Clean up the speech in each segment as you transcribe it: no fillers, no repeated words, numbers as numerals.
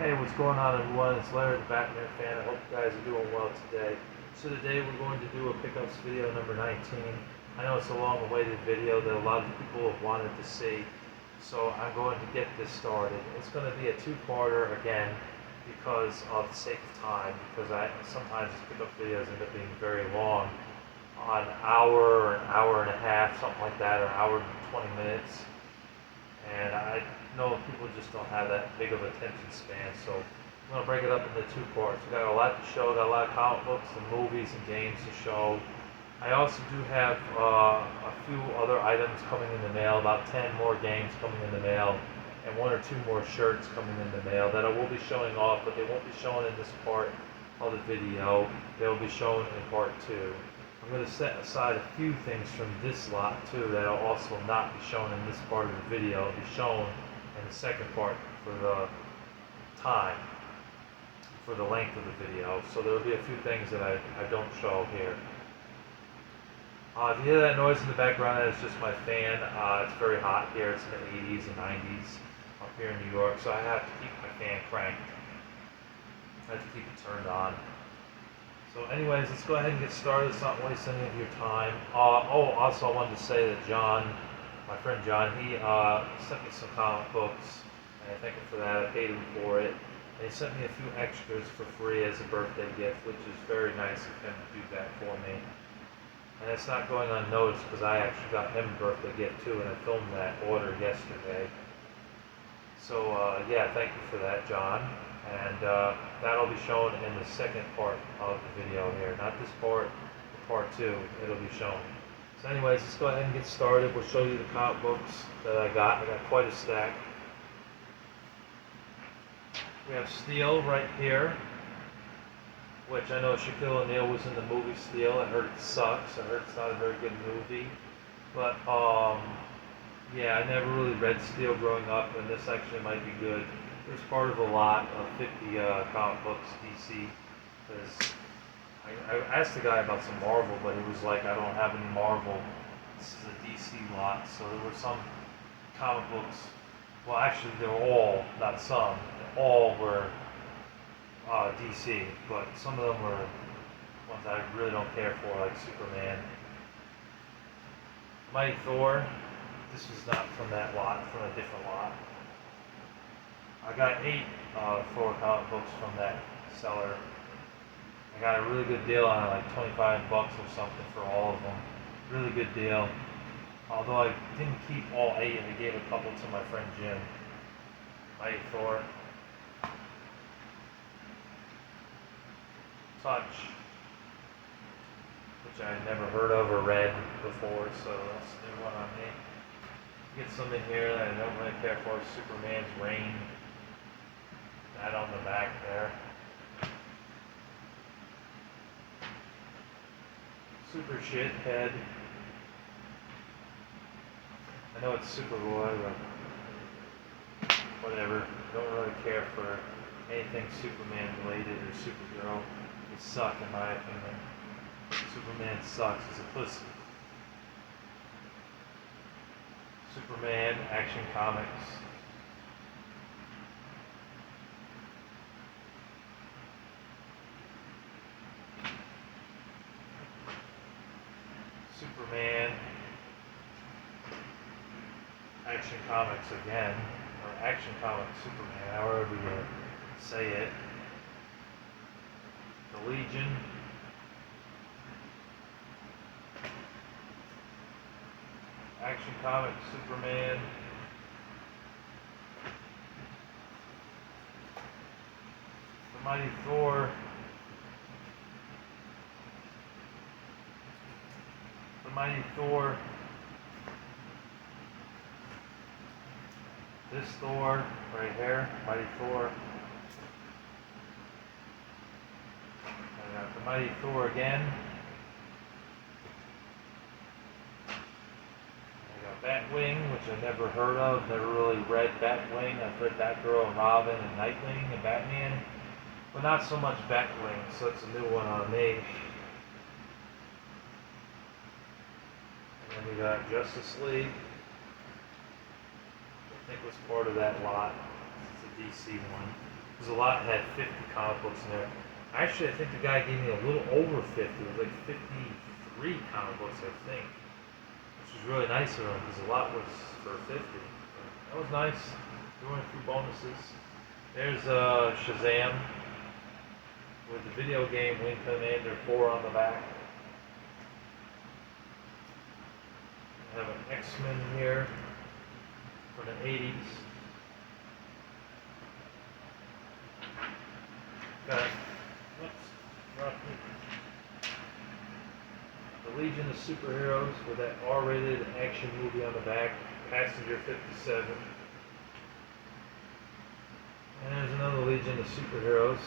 Hey, what's going on everyone? It's Larry the Batman fan. I hope you guys are doing well today. So today we're going to do a pickups video number 19. I know it's a long awaited video that a lot of people have wanted to see. So I'm going to get this started. It's going to be a two-parter again because of the sake of time, because sometimes these pickup videos end up being very long, an hour or an hour and a half, something like that, or an hour and 20 minutes. And I know people just don't have that big of attention span, so I'm going to break it up into two parts. We got a lot to show, got a lot of comic books and movies and games to show. I also do have a few other items coming in the mail, about 10 more games coming in the mail, and one or two more shirts coming in the mail that I will be showing off, but they won't be shown in this part of the video. They'll be shown in part two. I'm going to set aside a few things from this lot too that will also not be shown in this part of the video. It'll be shown in the second part for the time, for the length of the video. So there will be a few things that I don't show here. If you hear that noise in the background, that is just my fan. It's very hot here. It's in the 80s and 90s up here in New York, so I have to keep my fan cranked. I have to keep it turned on. So anyways, let's go ahead and get started. Let's not waste any of your time. Also I wanted to say that John, my friend John, he sent me some comic books, and I thank him for that. I paid him for it. And he sent me a few extras for free as a birthday gift, which is very nice of him to do that for me. And it's not going unnoticed because I actually got him a birthday gift too, and I filmed that order yesterday. So yeah, thank you for that, John. And that'll be shown in the second part of the video here. Not this part, but part two, it'll be shown. So anyways, let's go ahead and get started. We'll show you the comic books that I got. I got quite a stack. We have Steel right here, which I know Shaquille O'Neal was in the movie Steel. I heard it sucks. I heard it's not a very good movie. But yeah, I never really read Steel growing up, and this actually might be good. It's part of a lot of 50 comic books, DC, because I asked the guy about some Marvel, but he was like, I don't have any Marvel. This is a DC lot, so there were some comic books. Well, actually, they were all, not some, all were DC, but some of them were ones I really don't care for, like Superman. Mighty Thor, this was not from that lot, from a different lot. I got 8 Thor comic books from that seller. I got a really good deal on it, like 25 bucks or something for all of them. Really good deal. Although I didn't keep all 8, I gave a couple to my friend Jim. Mighty Thor. Touch, which I had never heard of or read before, so that's a new one on me. Get some in here that I don't really care for. Superman's Reign. That on the back there. Super Shithead. I know it's Superboy, but whatever. Don't really care for anything Superman related or Supergirl. They suck in my opinion. Superman sucks. He's a pussy. Superman Action Comics. Superman Action Comics again, or Action Comics Superman, however you say it. The Legion. Action Comics Superman. The Mighty Thor. The Mighty Thor. This Thor right here, Mighty Thor. I got the Mighty Thor again. Batwing, which I never heard of, never really read Batwing. I've read Batgirl and Robin and Nightwing and Batman, but not so much Batwing, so it's a new one on me. And then we got Justice League, which I think was part of that lot. It's a DC one. There's a lot had 50 comic books in there. Actually, I think the guy gave me a little over 50. It was like 53 comic books, I think, which was really nice of him because a lot was for 50. That was nice. Doing a few bonuses. There's Shazam with the video game Wing Commander 4 on the back. I have an X-Men here from the 80s. Got the Legion of Superheroes with that R-rated action movie on the back, Passenger 57. And there's another Legion of Superheroes.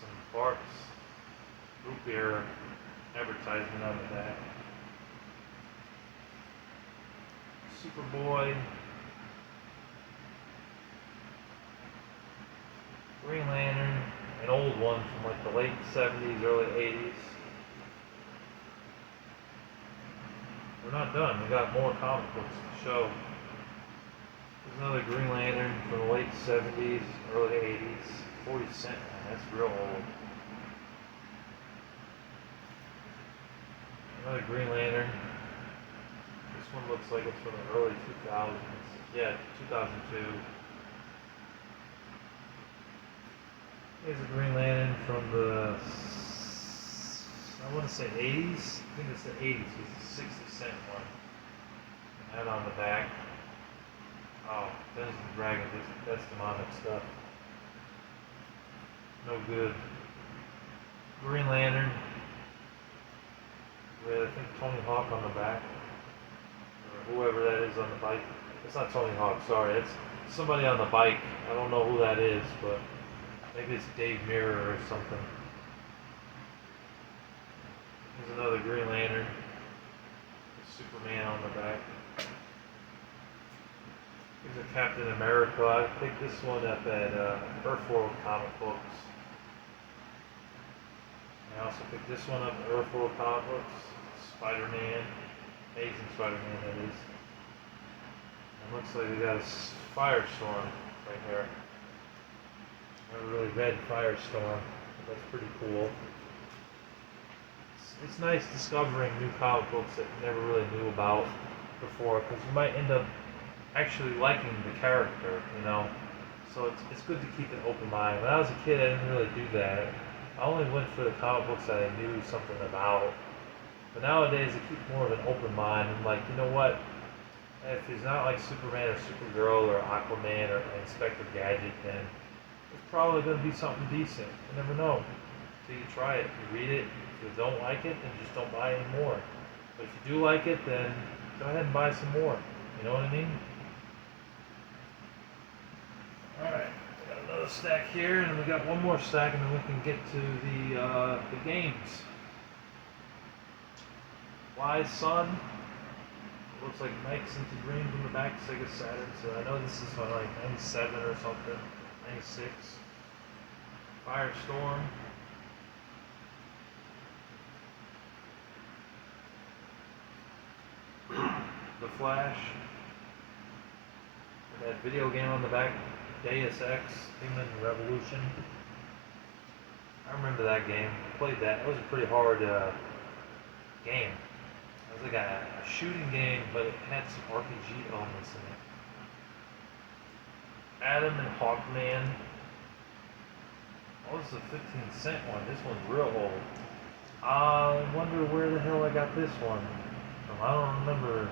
Some Barks root beer advertisement on the back. Superboy. Green Lantern, an old one from like the late 70s, early 80s. We're not done. We got more comic books to show. There's another Green Lantern from the late 70s, early 80s. 40 cent, man. That's real old. Another Green Lantern. This one looks like it's from the early 2000s. Yeah, 2002. Here's a Green Lantern from the, I want to say 80s. I think it's the 80s. It's a 60 cent one. And on the back. Oh, Dungeons and Dragons. That's demonic stuff. No good. Green Lantern. With I think Tony Hawk on the back. Or whoever that is on the bike. It's not Tony Hawk, sorry. It's somebody on the bike. I don't know who that is, but maybe it's Dave Mirra or something. There's another Green Lantern. Superman on the back. Here's a Captain America. I picked this one up at Earthworld Comic Books. I also picked this one up at Earthworld Comic Books. Spider-Man. Amazing Spider-Man, that is. It looks like we got a Firestorm right here. A really red Firestorm. That's pretty cool. It's nice discovering new comic books that you never really knew about before, because you might end up actually liking the character, you know. So it's good to keep an open mind. When I was a kid, I didn't really do that. I only went for the comic books that I knew something about. But nowadays, I keep more of an open mind. I'm like, you know what? If he's not like Superman or Supergirl or Aquaman or Inspector Gadget, then it's probably going to be something decent. You never know until you try it. You read it. If you don't like it, then just don't buy any more. But if you do like it, then go ahead and buy some more. You know what I mean? Alright, we got another stack here, and we got one more stack, and then we can get to the games. Wise Son. Looks like Mike's into Dreams on the back, Sega Saturn. So I know this is from like 97 or something, 96. Firestorm. The Flash. That video game on the back, Deus Ex, Human Revolution. I remember that game. I played that. It was a pretty hard game. It was like a shooting game, but it had some RPG elements in it. Adam and Hawkman. Oh, this is a 15-cent one. This one's real old. I wonder where the hell I got this one from. I don't remember.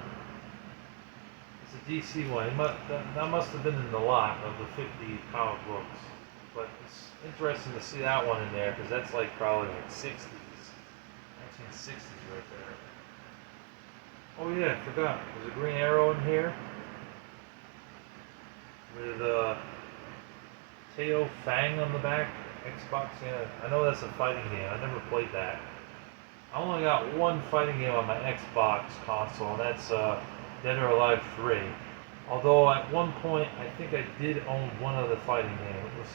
It's a DC one. That must have been in the lot of the 50 comic books. But it's interesting to see that one in there, because that's like probably like 60s. 1960s right there. Oh yeah, I forgot. There's a Green Arrow in here. With Teo Fang on the back. Xbox, yeah. I know that's a fighting game. I never played that. I only got one fighting game on my Xbox console, and that's Dead or Alive 3. Although at one point, I think I did own one other fighting game. It was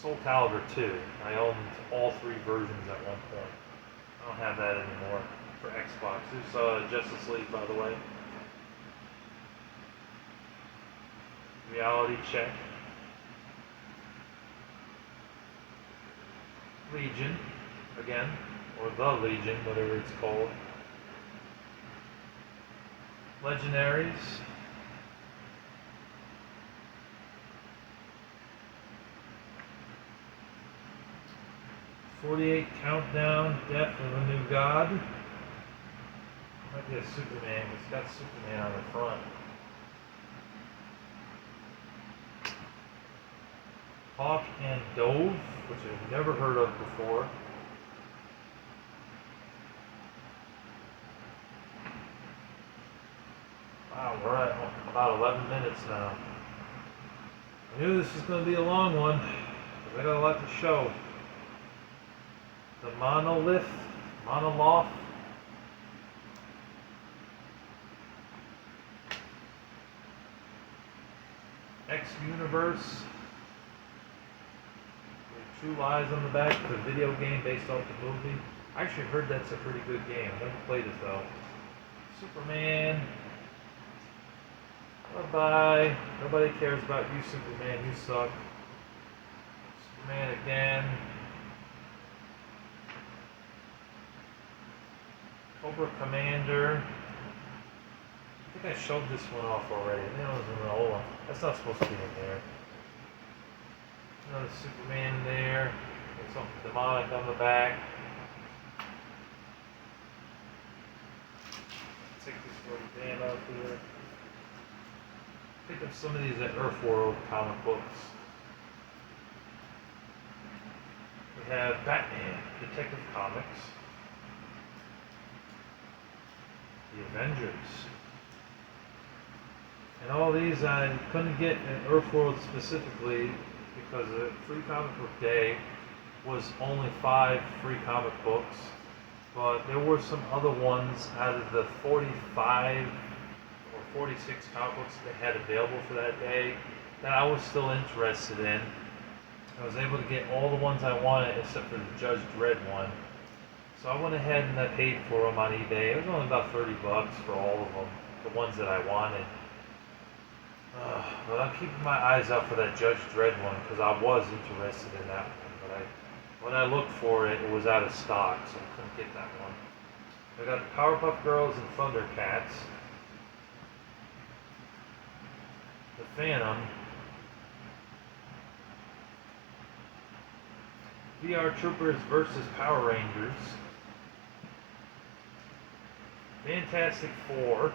Soul Calibur 2. I owned all three versions at one point. I don't have that anymore for Xbox. This is Justice League, by the way. Reality Check. Legion, again, or the Legion, whatever it's called. Legendaries. '48 Countdown, Death of a New God. Might be a Superman. It's got Superman on the front. Hawk and Dove, which I've never heard of before. Wow, we're at about 11 minutes now. I knew this was going to be a long one, because I got a lot to show. The Monolith, Monoloth. X-Universe. True Lies on the back, the video game based off the movie. I actually heard that's a pretty good game. I never played it though. Superman. Bye-bye. Nobody cares about you, Superman. You suck. Superman again. Cobra Commander. I think I showed this one off already. I think it was in the old one. That's not supposed to be in there. Another Superman there. There's something demonic on the back. Take this little band out here. Picked up some of these at Earthworld comic books. We have Batman, Detective Comics. The Avengers. And all these I couldn't get at Earthworld specifically because the free comic book day was only 5 free comic books, but there were some other ones out of the 45 or 46 comic books they had available for that day that I was still interested in. I was able to get all the ones I wanted except for the Judge Dredd one. So I went ahead and I paid for them on eBay. It was only about 30 bucks for all of them, the ones that I wanted. But I'm keeping my eyes out for that Judge Dredd one because I was interested in that one. But when I looked for it, it was out of stock, so I couldn't get that one. I got the Powerpuff Girls and Thundercats. The Phantom. VR Troopers versus Power Rangers. Fantastic Four.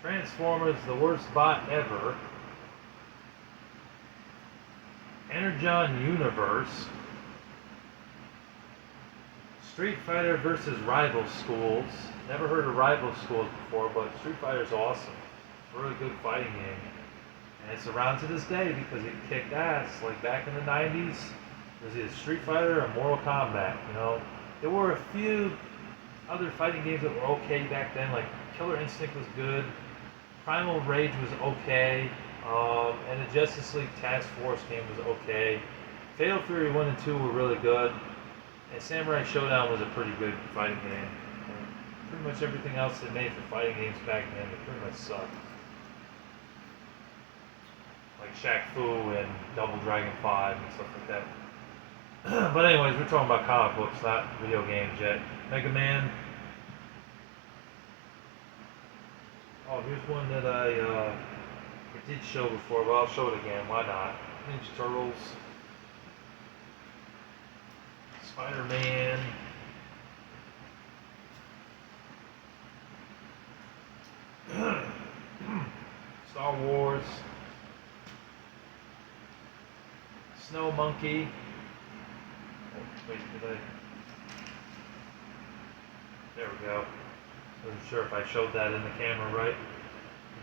Transformers, the worst bot ever. Energon Universe. Street Fighter versus Rival Schools. Never heard of Rival Schools before, but Street Fighter's awesome. It's a really good fighting game. And it's around to this day because it kicked ass. Like back in the 90s, it was either Street Fighter or Mortal Kombat, you know. There were a few other fighting games that were okay back then, like Killer Instinct was good. Primal Rage was okay, and the Justice League Task Force game was okay. Fatal Fury 1 and 2 were really good, and Samurai Showdown was a pretty good fighting game. And pretty much everything else they made for fighting games back then, they pretty much sucked. Like Shaq Fu and Double Dragon 5 and stuff like that. But anyways, we're talking about comic books, not video games yet. Mega Man. Oh, here's one that I did show before, but I'll show it again. Why not? Ninja Turtles. Spider-Man. Star Wars. Snow Monkey. Oh, wait, did I? There we go. Wasn't sure if I showed that in the camera right.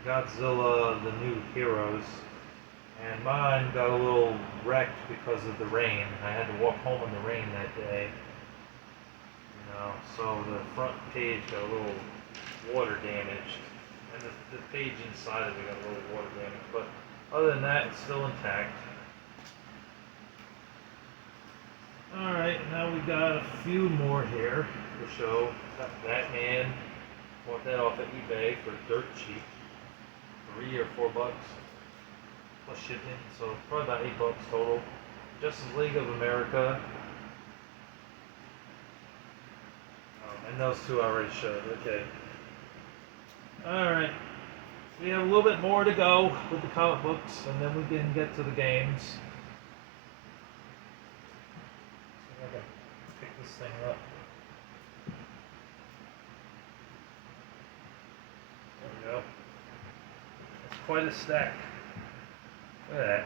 Godzilla, the New Heroes. And mine got a little wrecked because of the rain. I had to walk home in the rain that day. You know, so the front page got a little water damaged. And the page inside of it got a little water damage. But other than that, it's still intact. Alright, now we got a few more here to show. Got Batman. Bought that off of eBay for dirt cheap. $3 or $4 plus shipping, so probably about $8 total. Justice League of America, and those two I already showed. Okay. Alright. We have a little bit more to go with the comic books, and then we can get to the games. See if I can pick this thing up. There we go. It's quite a stack. Look at that.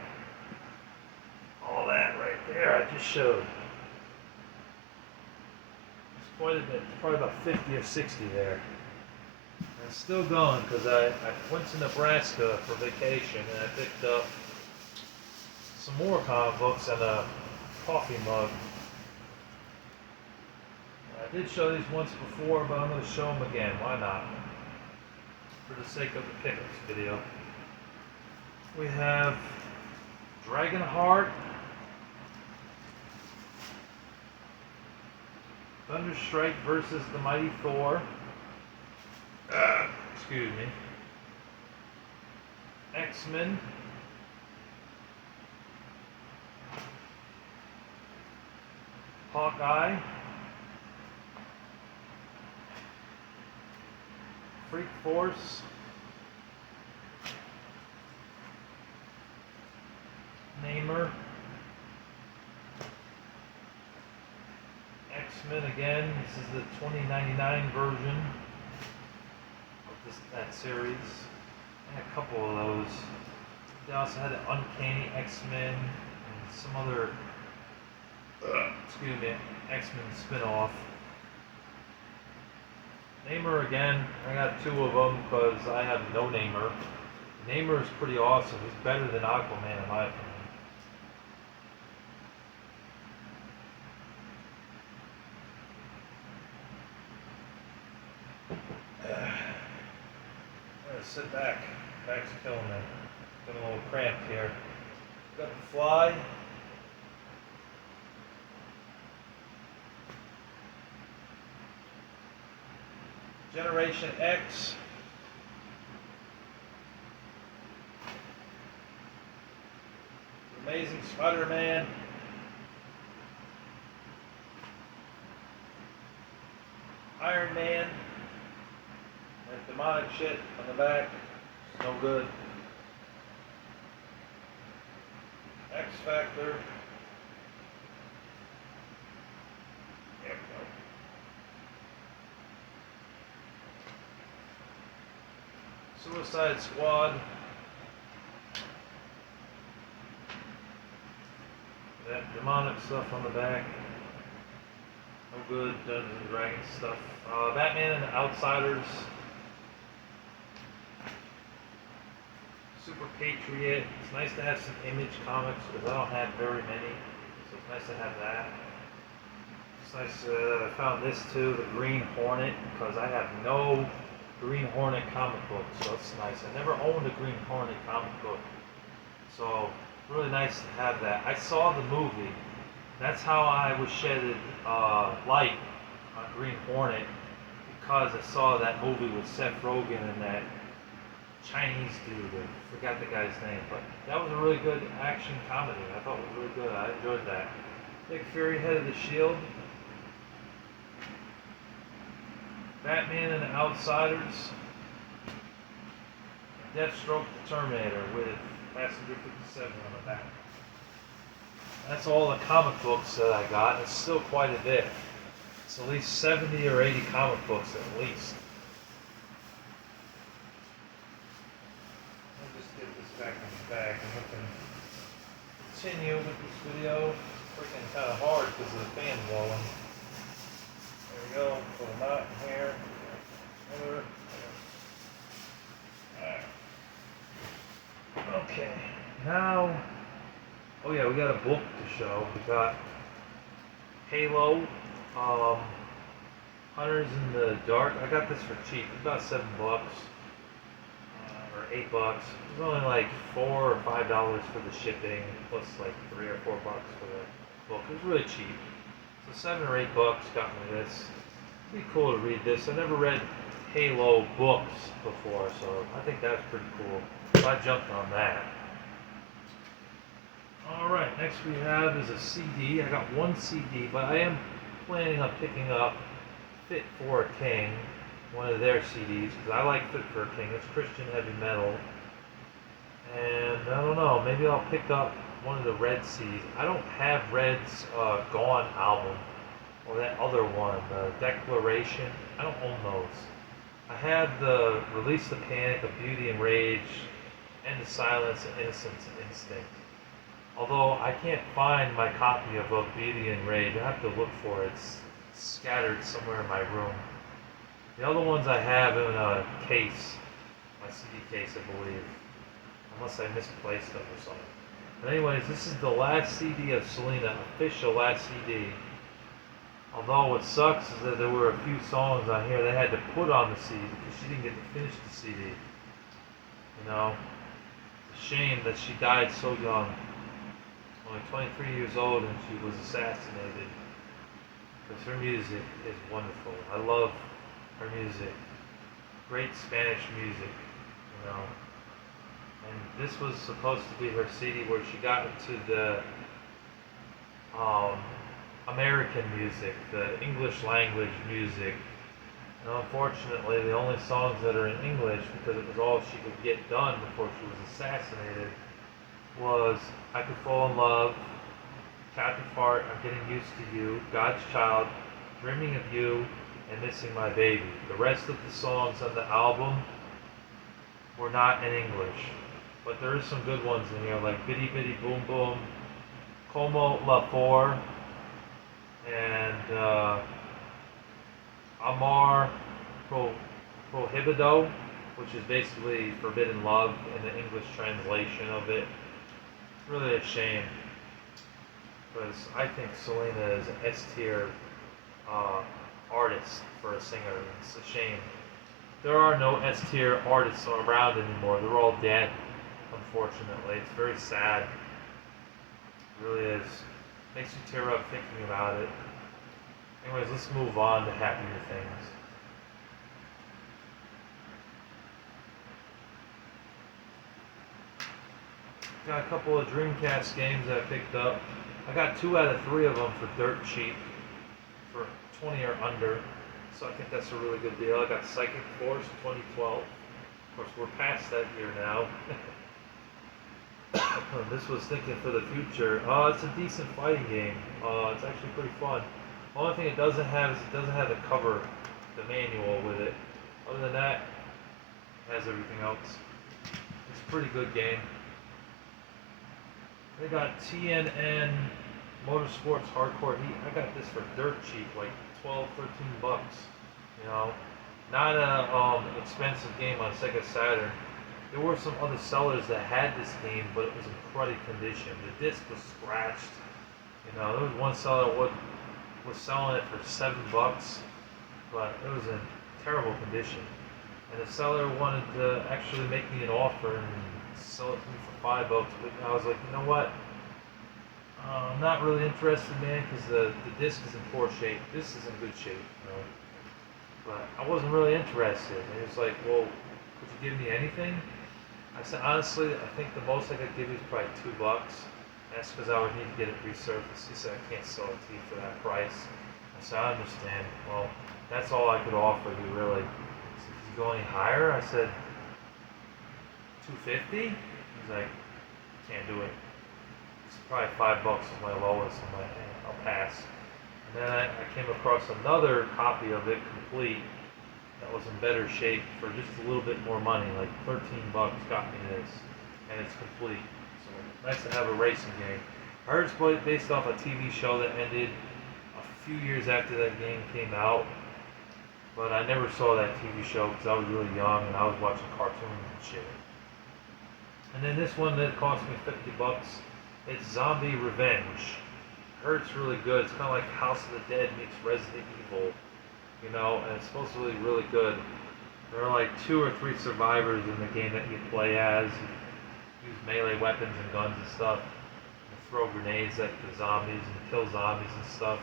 All that right there I just showed. It's quite a bit, probably about 50 or 60 there. And it's still going because I went to Nebraska for vacation and I picked up some more comic books and a coffee mug. I did show these once before, but I'm going to show them again. Why not? For the sake of the pickups video. We have Dragonheart, Thunderstrike versus the Mighty Thor. Excuse me. X-Men. Hawkeye. Freak Force. Namor. X-Men again. This is the 2099 version of that series. And a couple of those. They also had an Uncanny X-Men and some other X-Men spin-off. Namor again. I got two of them because I have no Namor. Namor is pretty awesome. He's better than Aquaman in my opinion. Sit back. Back's killing me. Getting a little cramped here. Got the Fly. Generation X. Amazing Spider-Man. Iron Man. That demonic shit on the back. It's no good. X Factor. There we go. Suicide Squad. That demonic stuff on the back. No good. Dungeons and Dragons stuff. Batman and the Outsiders. Super Patriot. It's nice to have some Image comics because I don't have very many, so it's nice to have that. It's nice that I found this too, the Green Hornet, because I have no Green Hornet comic book, so it's nice. I never owned a Green Hornet comic book, so really nice to have that. I saw the movie. That's how I was shedded light on Green Hornet, because I saw that movie with Seth Rogen and that Chinese dude, I forgot the guy's name, but that was a really good action comedy. I thought it was really good. I enjoyed that. Nick Fury, Head of the Shield. Batman and the Outsiders. Deathstroke the Terminator with Passenger 57 on the back. That's all the comic books that I got. It's still quite a bit. It's at least 70 or 80 comic books at least. Back in the bag and we can continue with this video. It's freaking kind of hard because of the fan blowing. There we go. Put a knot in here. Okay. Now, oh yeah, we got a book to show. We got Halo, Hunters in the Dark. I got this for cheap. It's about $7. $8. It was only like $4 or $5 for the shipping, plus like $3 or $4 for the book. It was really cheap. So $7 or $8 got me this. It'd be cool to read this. I never read Halo books before, so I think that's pretty cool. So I jumped on that. Alright, next we have is a CD. I got one CD, but I am planning on picking up Fit for a King, one of their CDs, because I like Fit for a King. It's Christian heavy metal. And I don't know, maybe I'll pick up one of the Red CDs. I don't have Red's Gone album, or that other one, the Declaration. I don't own those. I have the Release the Panic of Beauty and Rage, and the Silence of Innocence and Instinct. Although I can't find my copy of Beauty and Rage, I have to look for it. It's scattered somewhere in my room. The other ones I have in a case, my CD case, I believe. Unless I misplaced them or something. But anyways, this is the last CD of Selena, official last CD. Although what sucks is that there were a few songs on here they had to put on the CD because she didn't get to finish the CD. You know, it's a shame that she died so young. Only 23 years old, and she was assassinated. Because her music is wonderful. I love her music. Great Spanish music, you know. And this was supposed to be her CD where she got into the American music, the English language music. And unfortunately, the only songs that are in English, because it was all she could get done before she was assassinated, was I Could Fall in Love, Captain Fart, I'm Getting Used to You, God's Child, Dreaming of You, and Missing My Baby. The rest of the songs on the album were not in English. But there is some good ones in here, like Bitty Bitty Boom Boom, Como La Four, and Amar Prohibido, which is basically Forbidden Love in the English translation of it. It's really a shame, because I think Selena is an S-tier artist for a singer. It's a shame. There are no S-tier artists around anymore. They're all dead, unfortunately. It's very sad. It really is. Makes you tear up thinking about it. Anyways, let's move on to happier things. Got a couple of Dreamcast games that I picked up. I got 2 out of 3 of them for dirt cheap, for 20 or under. So I think that's a really good deal. I got Psychic Force 2012. Of course, we're past that year now. This was thinking for the future. It's a decent fighting game. It's actually pretty fun. The only thing it doesn't have is it doesn't have the cover, the manual with it. Other than that, it has everything else. It's a pretty good game. They got TNN Motorsports Hardcore Heat. I got this for dirt cheap, like 12, 13 bucks. You know, not a expensive game on Sega Saturn. There were some other sellers that had this game, but it was in cruddy condition. The disc was scratched. You know, there was one seller was selling it for 7 bucks, but it was in terrible condition. And the seller wanted to actually make me an offer and sell it to me for 5 bucks. But I was like, you know what? I'm not really interested, man, because the disc is in poor shape. This is in good shape, you know. But I wasn't really interested. And he was like, well, could you give me anything? I said, honestly, I think the most I could give you is probably 2 bucks. That's because I would need to get it resurfaced. He said, I can't sell it to you for that price. I said, I understand. Well, that's all I could offer you, really. He said, could you go any higher? I said, 250? He's like, can't do it. It's probably 5 bucks is my lowest. I'm like, I'll pass. And then I came across another copy of it, complete, that was in better shape for just a little bit more money, like 13 bucks got me this, and it's complete. So nice to have a racing game. I heard it's based off a TV show that ended a few years after that game came out, but I never saw that TV show because I was really young and I was watching cartoons and shit. And then this one that cost me 50 bucks, it's Zombie Revenge. I heard it's really good. It's kind of like House of the Dead meets Resident Evil. You know, and it's supposed to be really good. There are like 2 or 3 survivors in the game that you play as. You use melee weapons and guns and stuff. You throw grenades at the zombies and kill zombies and stuff.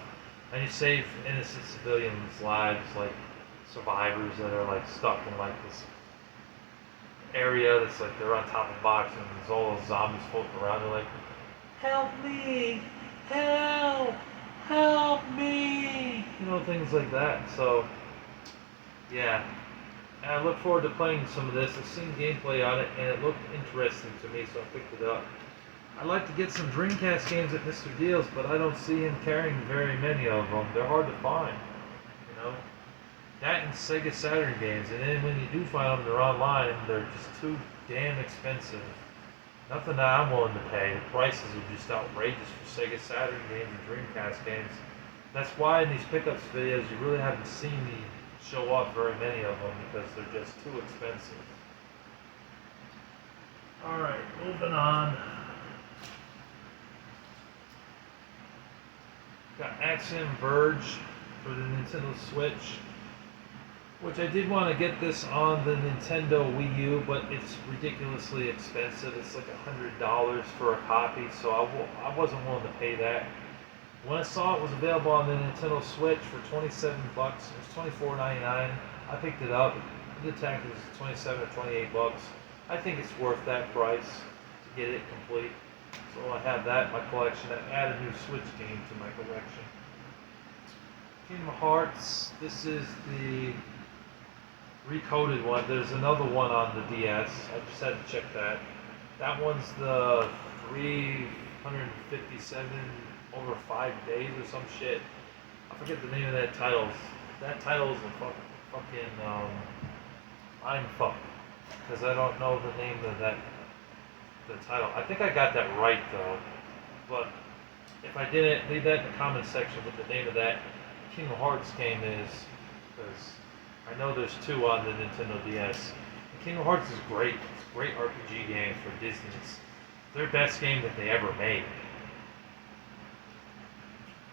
And you save innocent civilians' lives, like survivors that are like stuck in like this area that's like they're on top of a box and there's all those zombies floating around. They're like, help me, help, help me, you know, things like that. So yeah, and I look forward to playing some of this. I've seen gameplay on it and it looked interesting to me, so I picked it up. I'd like to get some Dreamcast games at Mr. Deals, but I don't see him carrying very many of them. They're hard to find, you know. That and Sega Saturn games, and then when you do find them, they're online. They're just too damn expensive. Nothing that I'm willing to pay. The prices are just outrageous for Sega Saturn games and Dreamcast games. That's why in these pickups videos, you really haven't seen me show off very many of them because they're just too expensive. Alright, moving on. Got Axiom Verge for the Nintendo Switch, which I did want to get this on the Nintendo Wii U, but it's ridiculously expensive. It's like $100 for a copy, so I wasn't willing to pay that. When I saw it was available on the Nintendo Switch for $27, it was $24.99. I picked it up. The tax was 27 or 28 bucks. I think it's worth that price to get it complete. So I have that in my collection. I add a new Switch game to my collection. Kingdom Hearts. This is the recoded one. There's another one on the DS. I just had to check that. That one's the 357 over 5 days or some shit. I forget the name of that title. That title is a fucking mind fuck, because I don't know the name of the title. I think I got that right though, but if I didn't, leave that in the comment section what the name of that Kingdom Hearts game is, because I know there's two on the Nintendo DS. And Kingdom Hearts is great. It's a great RPG game for Disney. It's their best game that they ever made.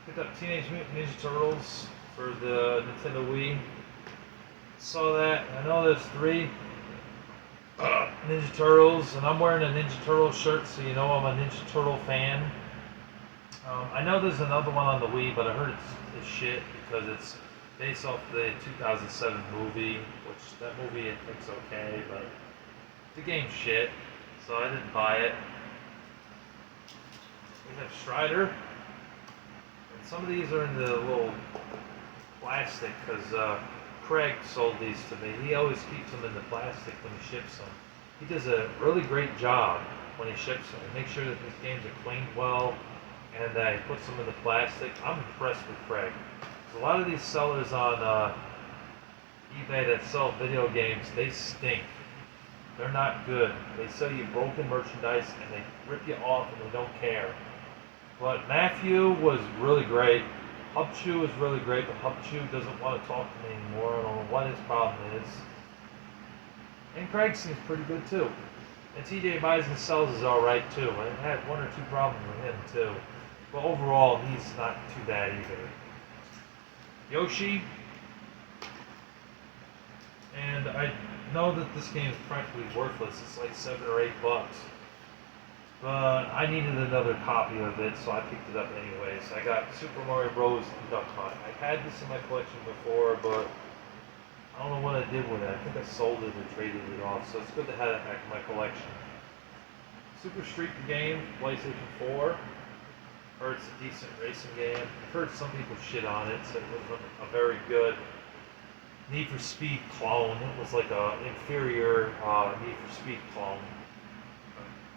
Picked up Teenage Mutant Ninja Turtles for the Nintendo Wii. Saw that. I know there's 3 Ninja Turtles, and I'm wearing a Ninja Turtle shirt, so you know I'm a Ninja Turtle fan. I know there's another one on the Wii, but I heard it's shit because it's based off the 2007 movie, which that movie I think's okay, but the game's shit, so I didn't buy it. We have Strider. Some of these are in the little plastic because Craig sold these to me. He always keeps them in the plastic when he ships them. He does a really great job when he ships them. He makes sure that these games are cleaned well and that he puts them in the plastic. I'm impressed with Craig. A lot of these sellers on eBay that sell video games, they stink. They're not good. They sell you broken merchandise and they rip you off and they don't care. But Matthew was really great. Hubchu is really great, but Hubchu doesn't want to talk to me anymore. I don't know what his problem is. And Craig seems pretty good too. And TJ Buys and Sells is alright too. I had 1 or 2 problems with him too. But overall, he's not too bad either. Yoshi. And I know that this game is practically worthless. It's like $7 or $8. But I needed another copy of it, so I picked it up anyways. I got Super Mario Bros. Duck Hunt. I had this in my collection before, but I don't know what I did with it. I think I sold it or traded it off, so it's good to have it back in my collection. Super Street game, PlayStation 4. Heard it's a decent racing game. I've heard some people shit on it, said it wasn't a very good Need for Speed clone. It was like an inferior Need for Speed clone.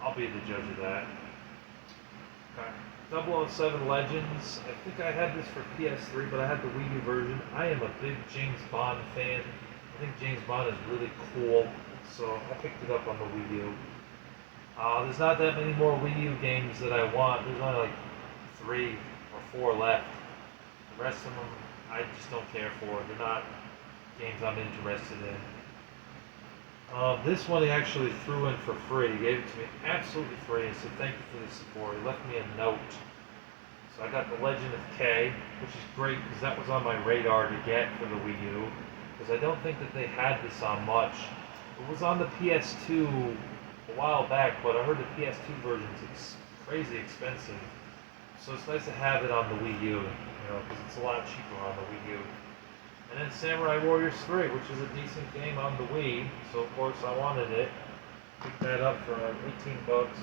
I'll be the judge of that. Okay. 007 Legends. I think I had this for PS3, but I had the Wii U version. I am a big James Bond fan. I think James Bond is really cool, so I picked it up on the Wii U. There's not that many more Wii U games that I want. There's only like 3 or 4 left. The rest of them I just don't care for. They're not games I'm interested in. This one he actually threw in for free. He gave it to me absolutely free and said thank you for the support. He left me a note. So I got The Legend of Kay, which is great because that was on my radar to get for the Wii U. Because I don't think that they had this on much. It was on the PS2 a while back, but I heard the PS2 version is crazy expensive. So it's nice to have it on the Wii U, you know, because it's a lot cheaper on the Wii U. And then Samurai Warriors 3, which is a decent game on the Wii, so of course I wanted it. Picked that up for 18 bucks.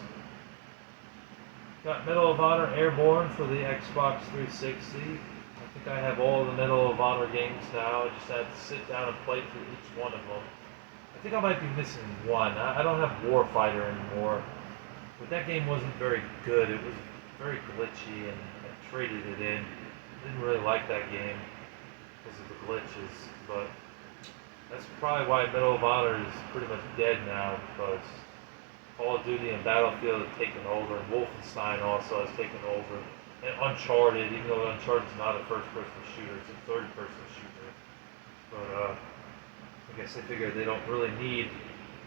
Got Medal of Honor Airborne for the Xbox 360. I think I have all the Medal of Honor games now. I just had to sit down and play through each one of them. I think I might be missing one. I don't have Warfighter anymore. But that game wasn't very good. It was very glitchy, and I traded it in. Didn't really like that game because of the glitches, but that's probably why Medal of Honor is pretty much dead now, because Call of Duty and Battlefield have taken over, and Wolfenstein also has taken over, and Uncharted, even though Uncharted is not a first-person shooter, it's a third-person shooter. But I guess they figure they don't really need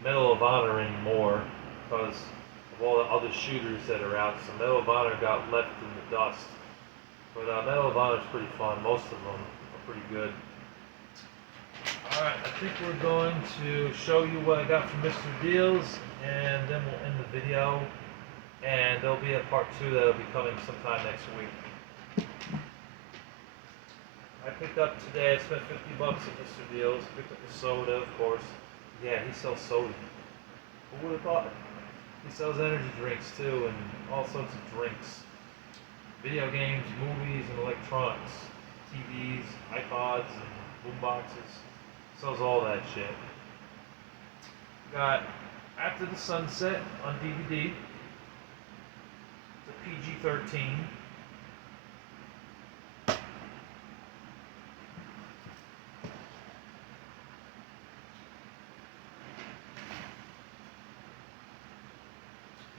Medal of Honor anymore because of all the other shooters that are out. So Medal of Honor got left in the dust. But Medal of Honor is pretty fun. Most of them are pretty good. Alright, I think we're going to show you what I got from Mr. Deals, and then we'll end the video. And there'll be a part 2 that'll be coming sometime next week. I picked up today, I spent 50 bucks at Mr. Deals. Picked up a soda, of course. Yeah, he sells soda. Who would have thought? He sells energy drinks too, and all sorts of drinks. Video games, movies, and electronics. TVs, iPods, and boomboxes. Sells all that shit. Got After the Sunset on DVD. It's a PG-13.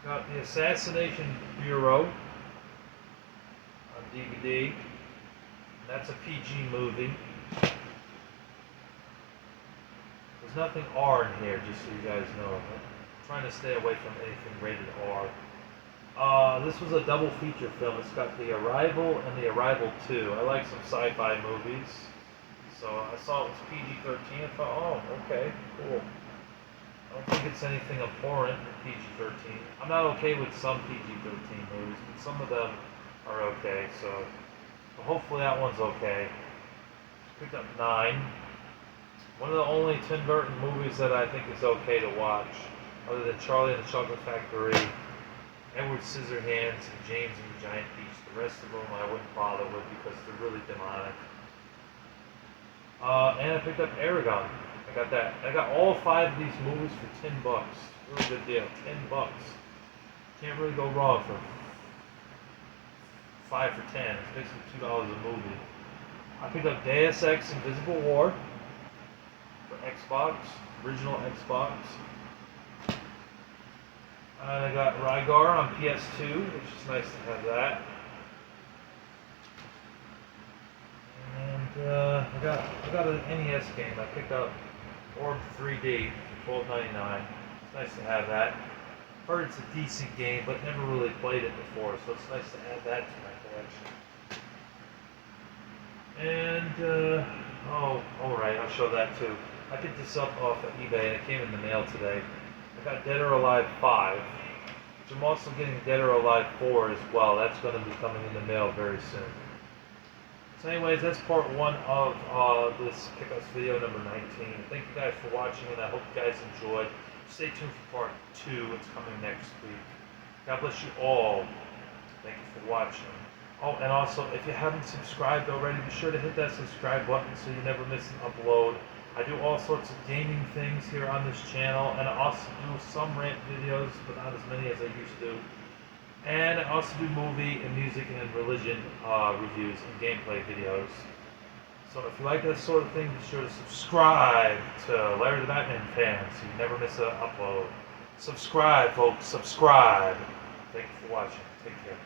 Got The Assassination Bureau on DVD. That's a PG movie. There's nothing R in here, just so you guys know. I'm trying to stay away from anything rated R. This was a double feature film. It's got The Arrival and The Arrival 2. I like some sci-fi movies. So I saw it was PG-13. I thought, oh, okay, cool. I don't think it's anything abhorrent in PG-13. I'm not okay with some PG-13 movies, but some of them are okay, so hopefully that one's okay. Picked up 9. One of the only Tim Burton movies that I think is okay to watch, other than Charlie and the Chocolate Factory, Edward Scissorhands, and James and the Giant Peach. The rest of them I wouldn't bother with because they're really demonic. And I picked up Aragon. I got that. I got all 5 of these movies for 10 bucks. Really good deal. 10 bucks. Can't really go wrong for 5 for 10. It's basically $2 a movie. I picked up Deus Ex Invisible War for Xbox, original Xbox. I got Rygar on PS2, which is nice to have that. And I got an NES game. I picked up Orb 3D for $12.99. It's nice to have that. Heard it's a decent game, but never really played it before, so it's nice to add that to my collection. And alright, I'll show that too. I picked this up off of eBay and it came in the mail today. I got Dead or Alive 5, which I'm also getting Dead or Alive 4 as well. That's going to be coming in the mail very soon. So anyways, that's part 1 of this Pickups video number 19. Thank you guys for watching, and I hope you guys enjoyed. Stay tuned for part 2. It's coming next week. God bless you all. Thank you for watching. Oh, and also, if you haven't subscribed already, be sure to hit that subscribe button so you never miss an upload. I do all sorts of gaming things here on this channel, and I also do some rant videos, but not as many as I used to. And I also do movie and music and religion reviews and gameplay videos. So if you like that sort of thing, be sure to subscribe to Larry the Batman Fan so you never miss an upload. Subscribe, folks. Subscribe. Thank you for watching. Take care.